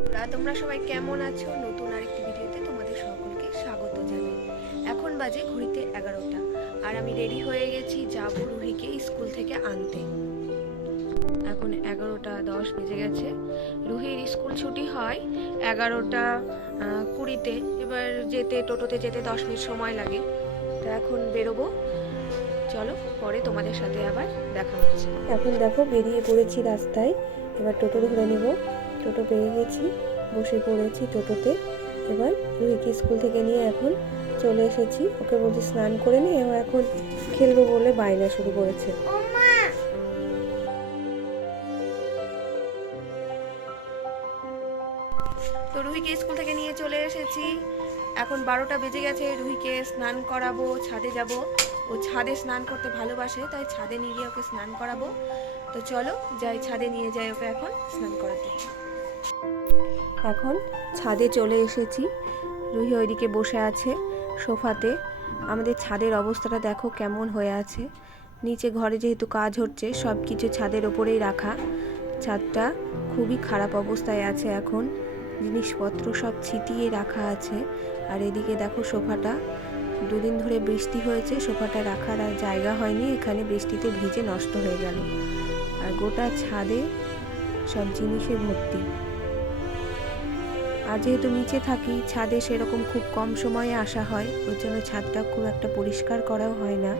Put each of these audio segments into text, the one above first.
বন্ধুরা, তোমরা সবাই কেমন আছো? নতুন আরেকটি ভিডিওতে তোমাদের সকলকে স্বাগত জানাই। এখন বাজে ঘড়িতে এগারোটা আর আমি রেডি হয়ে গেছি যাব রুহিকে স্কুল থেকে আনতে। এখন এগারোটা দশ বেজে গেছে। রুহির স্কুল ছুটি হয় এগারোটা কুড়িতে। এবার যেতে, টোটোতে যেতে দশ মিনিট সময় লাগে। তো এখন বেরোবো। চলো, পরে তোমাদের সাথে আবার দেখা হচ্ছে। এখন দেখো বেরিয়ে পড়েছি রাস্তায়। এবার টোটো ধরে নেব। টোটো পেয়ে গেছি। বসে পড়েছি টোটোতে। এবার রুহিকে স্কুল থেকে নিয়ে এখন চলে এসেছি। ওকে বলছি স্নান করে নি এবার এখন খেলব বলে বায়না শুরু করেছে। তো রুহিকে স্কুল থেকে নিয়ে চলে এসেছি। এখন বারোটা বেজে গেছে রুহিকে স্নান করাবো, ছাদে যাব। ও ছাদে স্নান করতে ভালোবাসে, তাই ছাদে নিয়ে গিয়ে ওকে স্নান করাবো। তো চলো যাই, ছাদে নিয়ে যাই ওকে এখন স্নান করাতে। এখন ছাদে চলে এসেছি। রুহি ওইদিকে বসে আছে সোফাতে। আমাদের ছাদের অবস্থাটা দেখো কেমন হয়ে আছে। নিচে ঘরে যেহেতু কাজ হচ্ছে সব কিছু ছাদের ওপরেই রাখা। ছাদটা খুবই খারাপ অবস্থায় আছে এখন। জিনিসপত্র সব ছিটিয়ে রাখা আছে। আর এদিকে দেখো সোফাটা। দুদিন ধরে বৃষ্টি হয়েছে, সোফাটা রাখার আর জায়গা হয়নি। এখানে বৃষ্টিতে ভিজে নষ্ট হয়ে গেল। আর গোটা ছাদে সব জিনিসে ভর্তি। আর যেহেতু নিচে থাকি, ছাদে সেরকম খুব কম সময়ে আসা হয়, ওই জন্য ছাদটা খুব একটা পরিষ্কার করাও হয় না।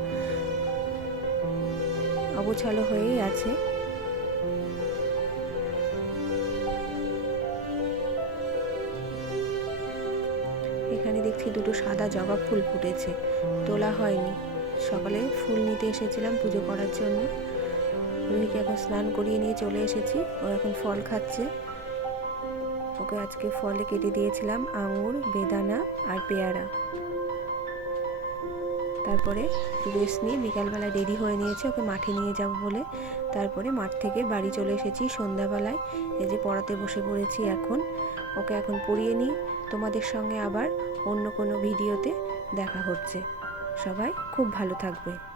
অগোছালো হয়েই আছে। এখানে দেখছি দুটো সাদা জবা ফুল ফুটেছে। তোলা হয়নি। সকালে ফুল নিতে এসেছিলাম পুজো করার জন্য। রুহিকে এখন স্নান করিয়ে নিয়ে চলে এসেছি। ও এখন ফল খাচ্ছে। ওকে আজকে ফলে কেটে দিয়েছিলাম আঙুর, বেদানা আর পেয়ারা। তারপরে রেস্ট নিয়ে বিকালবেলা রেডি হয়ে নিয়েছে, ওকে মাঠে নিয়ে যাব বলে। তারপরে মাঠ থেকে বাড়ি চলে এসেছি সন্ধ্যাবেলায়। এই যে পড়াতে বসে পড়েছি এখন। ওকে এখন পড়িয়ে নিই। তোমাদের সঙ্গে আবার অন্য কোনো ভিডিওতে দেখা হচ্ছে। সবাই খুব ভালো থাকবে।